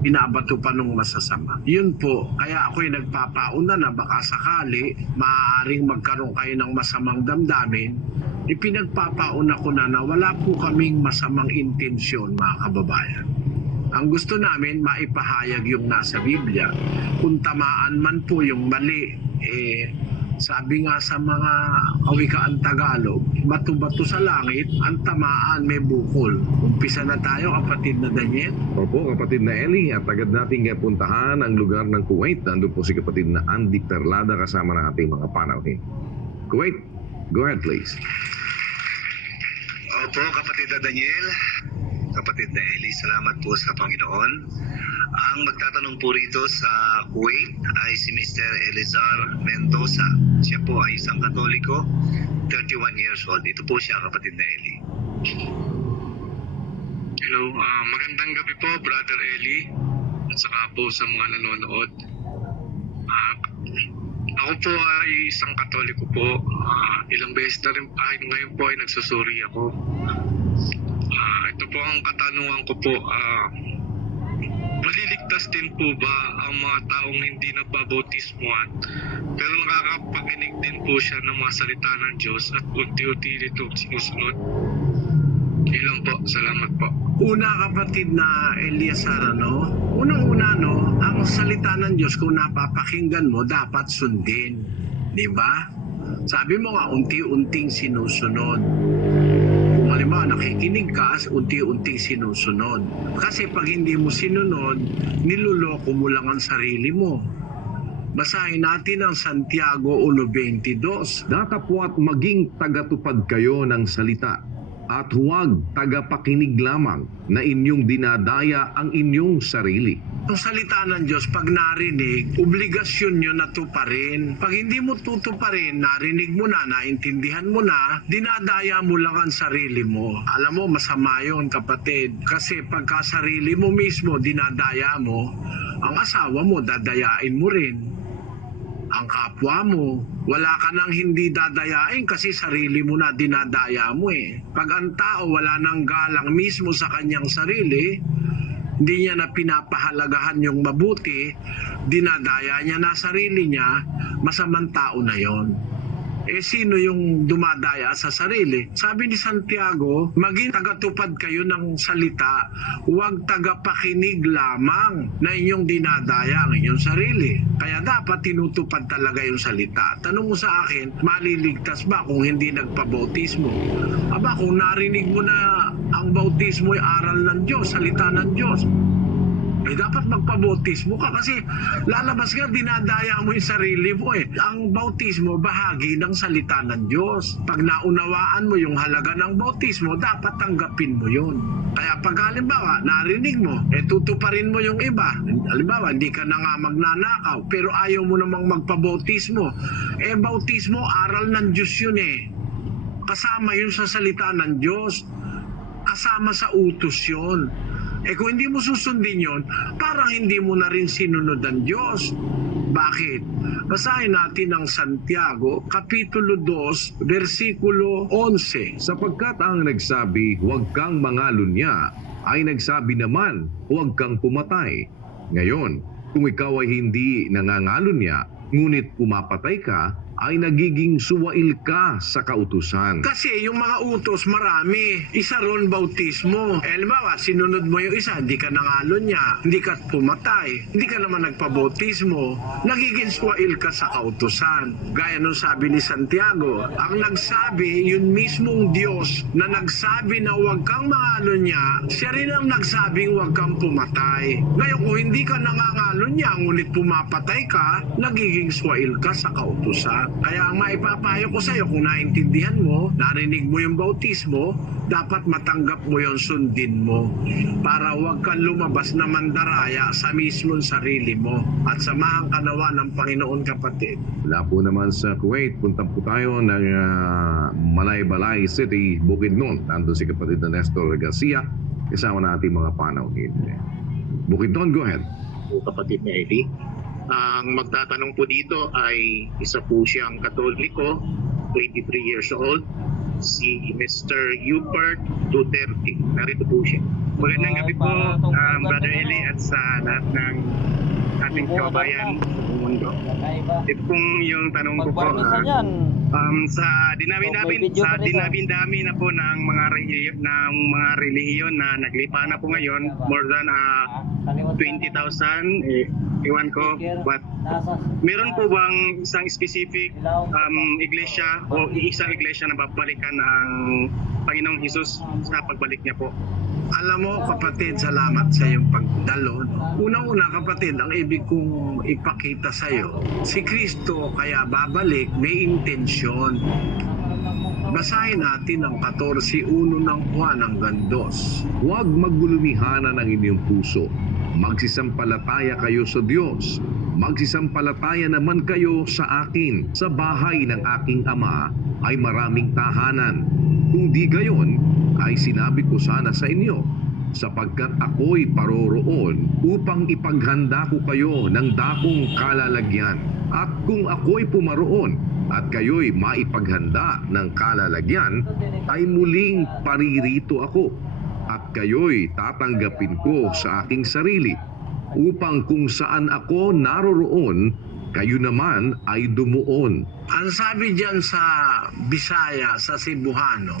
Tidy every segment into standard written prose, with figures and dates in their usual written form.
binabato pa nung masasama. Yun po, kaya ako'y nagpapauna na baka sakali maaaring magkaroon kayo ng masamang damdamin. Ipinagpapauna ko na wala po kaming masamang intensyon, mga kababayan. Ang gusto namin, maipahayag yung nasa Biblia. Kung tamaan man po yung mali, sabi nga sa mga kawikaan Tagalog, bato-bato sa langit, ang tamaan may bukol. Umpisa na tayo, kapatid na Daniel. Opo, kapatid na Eli, at agad nating puntahan ang lugar ng Kuwait. Nandun po si kapatid na Andy Perlada kasama ng ating mga panauhin. Kuwait, go ahead please. Opo, kapatid na Daniel, kapatid na Eli, salamat po sa Panginoon. Ang magtatanong po rito sa Kuwait ay si Mr. Elizar Mendoza. Siya po ay isang Katoliko, 31 years old. Ito po siya, kapatid na Eli. Hello, magandang gabi po, Brother Eli, at saka po sa mga nanonood. Ako po ay isang Katoliko po. Ilang beses na rin ngayon po ay nagsusuri ako. Ito po ang katanungan ko po. Maliligtas din po ba ang mga taong hindi nababautismuhan pero nakakapakinig din po siya ng mga salita ng Diyos at unti-unti nito sinusunod? Ilan po, salamat po. Una, kapatid na Eliasar, unang-una, ang salita ng Diyos kung napapakinggan mo, dapat sundin. Di ba? Sabi mo nga, unti-unting sinusunod. Kung halimbawa, nakikinig ka, unti-unting sinusunod. Kasi pag hindi mo sinunod, niluloko mo lang ang sarili mo. Basahin natin ang Santiago 1:22. Datapwat maging tagatupad kayo ng salita at huwag tagapakinig lamang na inyong dinadaya ang inyong sarili. Ang salita ng Diyos, pag narinig, obligasyon nyo na tuparin. Pag hindi mo tutuparin, narinig mo na, naintindihan mo na, dinadaya mo lang ang sarili mo. Alam mo, masama yun, kapatid. Kasi pagka sarili mo mismo, dinadaya mo, ang asawa mo, dadayain mo rin. Ang kapwa mo, wala ka nang hindi dadayain kasi sarili mo na dinadaya mo eh. Pag ang tao wala nang galang mismo sa kanyang sarili, hindi niya na pinapahalagahan yung mabuti, dinadaya niya na sarili niya, masamang tao na yon. Sino yung dumadaya sa sarili? Sabi ni Santiago, maging tagatupad kayo ng salita, huwag tagapakinig lamang na inyong dinadaya ang inyong sarili. Kaya dapat tinutupad talaga yung salita. Tanong mo sa akin, maliligtas ba kung hindi nagpabautismo? Aba, kung narinig mo na ang bautismo ay aral ng Diyos, salita ng Diyos, dapat magpabautismo ka kasi lalabas ka, dinadaya mo yung sarili mo eh. Ang bautismo, bahagi ng salita ng Diyos. Pag naunawaan mo yung halaga ng bautismo, dapat tanggapin mo yun. Kaya pag halimbawa, narinig mo, tutuparin mo yung iba. Halimbawa, hindi ka na nga magnanakaw, pero ayaw mo namang magpabautismo. Bautismo, aral ng Diyos yun eh. Kasama yun sa salita ng Diyos. Kasama sa utos yun. Kung hindi mo susundin yun, parang hindi mo na rin sinunod ang Diyos. Bakit? Basahin natin ang Santiago, Kapitulo 2, versikulo 11. Sapagkat ang nagsabi, huwag kang mangalunya, ay nagsabi naman, huwag kang pumatay. Ngayon, kung ikaw ay hindi nangangalunya, ngunit pumapatay ka, ay nagiging suwail ka sa kautusan. Kasi yung mga utos marami. Isa ron bautismo. Halimbawa, sinunod mo yung isa, hindi ka nangalon niya, hindi ka pumatay, hindi ka naman nagpabautismo, nagiging suwail ka sa kautusan. Gaya nung sabi ni Santiago, ang nagsabi, yun mismong Diyos na nagsabi na huwag kang mangalon niya, siya rin ang nagsabing huwag kang pumatay. Ngayon, kung hindi ka nangangalon niya, ngunit pumapatay ka, nagiging suwail ka sa kautusan. Kaya ang maipapayo ko sa iyo, kung naintindihan mo, narinig mo yung bautismo, dapat matanggap mo yung sundin mo para huwag kang lumabas na mandaraya sa mismong sarili mo. At samahan ka nawa ng Panginoon, kapatid. Wala po naman sa Kuwait, punta po tayo ng Malaybalay City, Bukidnon. Nandun si kapatid na Nestor Garcia, kasama na ating mga panauhin. Bukidnon, go ahead. Kapatid na Eli. Ang magtatanong po dito ay isa po siyang Katoliko, 23 years old. si Mr. Hubert Duterte. Narito po siya. Magandang gabi po, Brother Eli, at sa lahat ng ating kababayan sa buong mundo. Ito pong yung tanong ko po. Sa dinami na po ng mga relihiyon na naglipa na po ngayon, more than 20,000, iwan ko, but meron po bang isang specific iglesia o isang iglesia na babalikan ang Panginoong Hesus sa pagbalik niya po? Alam mo kapatid, salamat sa iyong pagdalo. Unang-una kapatid, ang ibig kong ipakita sa iyo, si Kristo kaya babalik may intensyon. Basahin natin ang 14:1 ng Juan hanggang 2. Huwag maggulumihana ng inyong puso. Magsisampalataya kayo sa Diyos. Magsisampalataya naman kayo sa akin. Sa bahay ng aking Ama ay maraming tahanan. Kung di gayon, ay sinabi ko sana sa inyo, sapagkat ako'y paroroon upang ipaghanda ko kayo ng dakong kalalagyan. At kung ako'y pumaroon at kayo'y maipaghanda ng kalalagyan, ay muling paririto ako at kayo'y tatanggapin ko sa aking sarili, upang kung saan ako naroroon, kayo naman ay dumuon. Ang sabi diyan sa Bisaya, sa Cebuano,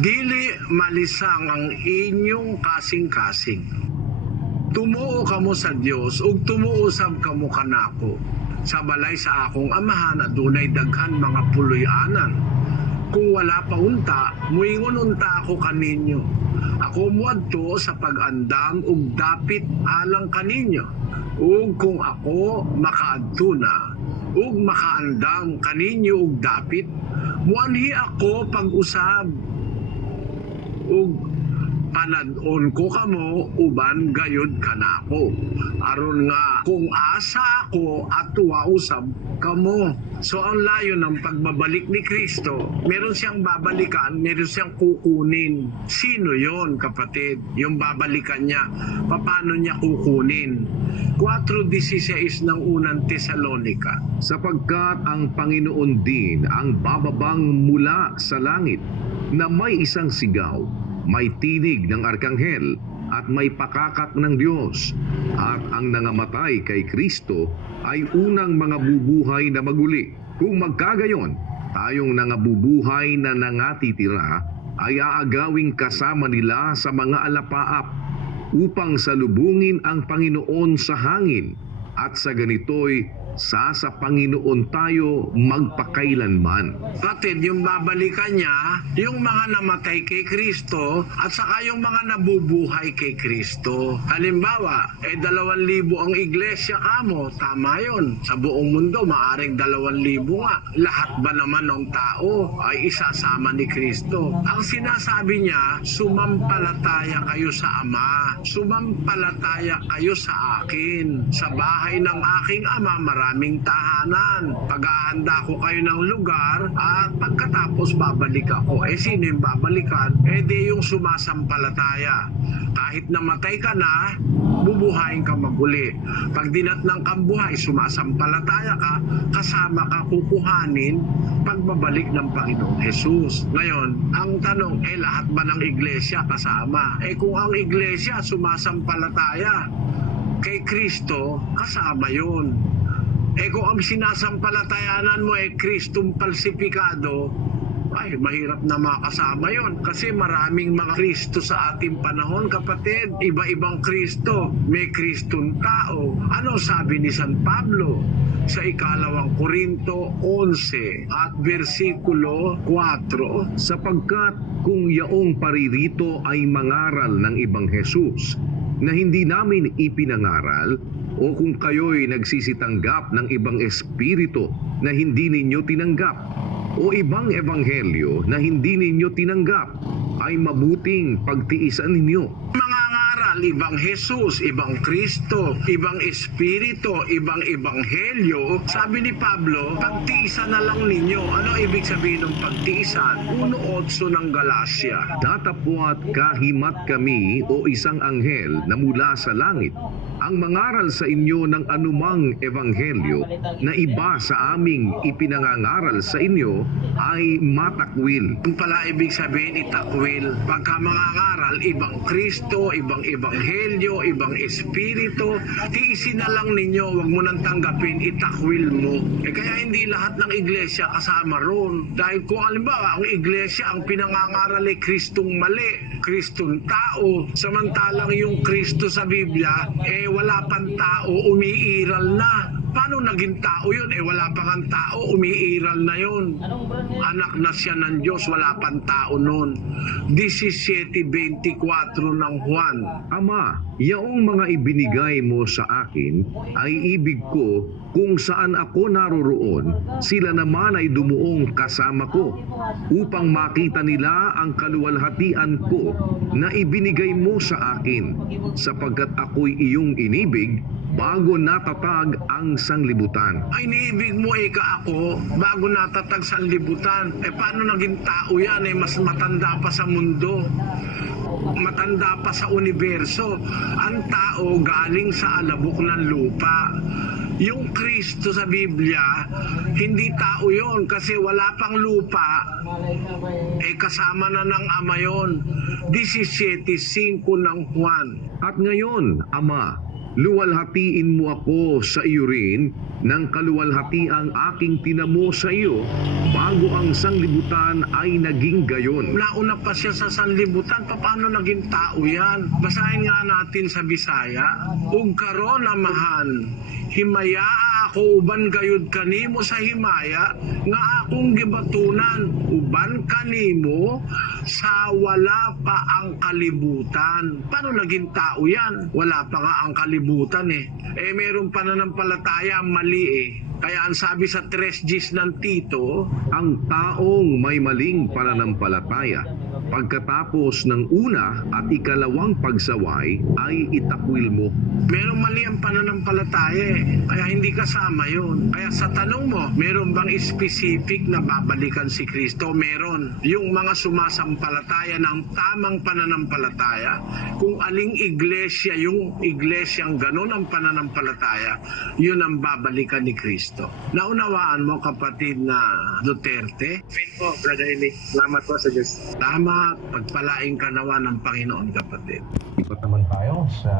dili malisang ang inyong kasing-kasing. Tumuo kamo sa Dios ug tumuo sab kamo kanako. Sa balay sa akong amahan adunay daghan mga puloy-anan. Kung wala pa unta, muingon unta ako kaninyo. Ako muadto sa pag-andam ug dapit alang kaninyo. Ug kung ako makaadto na ug makaandam kaninyo ug dapit, muanhi ako pag-usab ug panad-on ko kamo uban gayud kanako, aron nga kung asa ako atuwa usab kamo. So ang layo ng pagbabalik ni Kristo, meron siyang babalikan, meron siyang kukunin. Sino yon kapatid? Yung babalikan niya, paano niya kukunin? 4:16 ng unang Tesalonica. Sapagkat ang Panginoon din ang bababang mula sa langit, na may isang sigaw, may tinig ng arkanghel, at may pakakak ng Diyos. At ang nangamatay kay Kristo ay unang mga bubuhay na maguli. Kung magkagayon, tayong nangabubuhay na nangatitira ay aagawing kasama nila sa mga alapaap, upang salubungin ang Panginoon sa hangin, at sa ganito'y sa Panginoon tayo magpakailanman. Kapatid, yung babalikan niya, yung mga namatay kay Kristo at saka yung mga nabubuhay kay Kristo. Halimbawa, 2,000 ang iglesia kamo, tama yun. Sa buong mundo, maaring 2,000 nga. Lahat ba naman ng tao ay isasama ni Kristo? Ang sinasabi niya, sumampalataya kayo sa Ama. Sumampalataya kayo sa akin. Sa bahay ng aking Ama, maraming tahanan. Paghahanda ko kayo ng lugar at pagkatapos babalik ako. Sino yung babalikan? Di yung sumasampalataya. Kahit namatay ka na, bubuhayin ka maguli. Pag dinat ng kambuhay, sumasampalataya ka, kasama ka kukuhanin pagbabalik ng Panginoong Hesus. Ngayon, ang tanong, lahat ba ng iglesia kasama? Kung ang iglesia sumasampalataya kay Kristo, kasama yun. Kung ang sinasampalatayanan mo Kristong palsipikado, ay mahirap na makasama yon. Kasi maraming mga Kristo sa ating panahon, kapatid. Iba-ibang Kristo. May Kristong tao. Ano sabi ni San Pablo sa 2 Korinto 11 at versikulo 4? Sapagkat kung yaong paririto ay mangaral ng ibang Hesus na hindi namin ipinangaral, o kung kayo'y nagsisitanggap ng ibang espiritu na hindi ninyo tinanggap, o ibang ebanghelyo na hindi ninyo tinanggap, ay mabuting pagtiisan ninyo. Mga ngaral banal, ibang Jesus, ibang Kristo, ibang Espiritu, ibang Ebanghelyo. Sabi ni Pablo, pagtiisan na lang ninyo. Ano ibig sabihin ng pagtiisan? 1:8 ng Galacia. Datapwat kahimat kami o isang anghel na mula sa langit ang mangaral sa inyo ng anumang ebanghelyo na iba sa aming ipinangangaral sa inyo ay matakwil. Yung pala ibig sabihin itakwil. Pagka mangangaral, ibang Kristo, ibang Ebanghelyo, ibang Espiritu, tiisin na lang ninyo, wag mo nang tanggapin, itakwil mo. Kaya hindi lahat ng iglesia kasama ron. Dahil kung halimbawa, ang iglesia ang pinangangaral ay Kristong mali, Kristong tao, samantalang yung Kristo sa Biblia, wala pang tao, umiiral na. Paano naging tao yun? Wala pang ang tao, umiiral na yun. Anak na siya ng Diyos, wala pang tao nun. 17:24 ng Juan. Ama, yaong mga ibinigay mo sa akin ay ibig ko kung saan ako naroroon, sila naman ay dumuong kasama ko upang makita nila ang kaluwalhatian ko na ibinigay mo sa akin sapagkat ako'y iyong inibig bago natatag ang sanglibutan. Ay, niibig mo ako bago natatag sa libutan. Paano naging tao yan? Mas matanda pa sa mundo. Matanda pa sa universo. Ang tao galing sa alabok ng lupa. Yung Kristo sa Biblia, hindi tao yon kasi wala pang lupa. Kasama na ng Ama yon. 17:5 ng Juan. At ngayon, Ama, luwalhatiin mo ako sa iyo rin ng kaluwalhatiang aking tinamo sa iyo bago ang sanglibutan ay naging gayon. Nauna pa siya sa sanlibutan, paano naging tao yan? Basahin nga natin sa Bisaya. Ug karon amahan, himaya ako uban gayud kanimo sa himaya nga akong gibatunan uban kanimo sa wala pa ang kalibutan. Paano naging tao yan? Wala pa nga ang kalibutan meron pananampalataya mali Kaya ang sabi sa 3Gs ng Tito, ang taong may maling pananampalataya pagkatapos ng una at ikalawang pagsaway ay itakwil mo. merong mali ang pananampalataya kaya hindi kasama yon. Kaya sa tanong mo, meron bang specific na babalikan si Kristo? Meron. Yung mga sumasampalataya ng tamang pananampalataya, kung aling iglesia, yung iglesyang ganun ang pananampalataya, yun ang babalikan ni Kristo. Naunawaan mo, kapatid na Duterte? Amen po, Brother Eli. Salamat po sa Diyos. Tama, pagpalaing ka nawa ng Panginoon, kapatid. Ikot naman tayo sa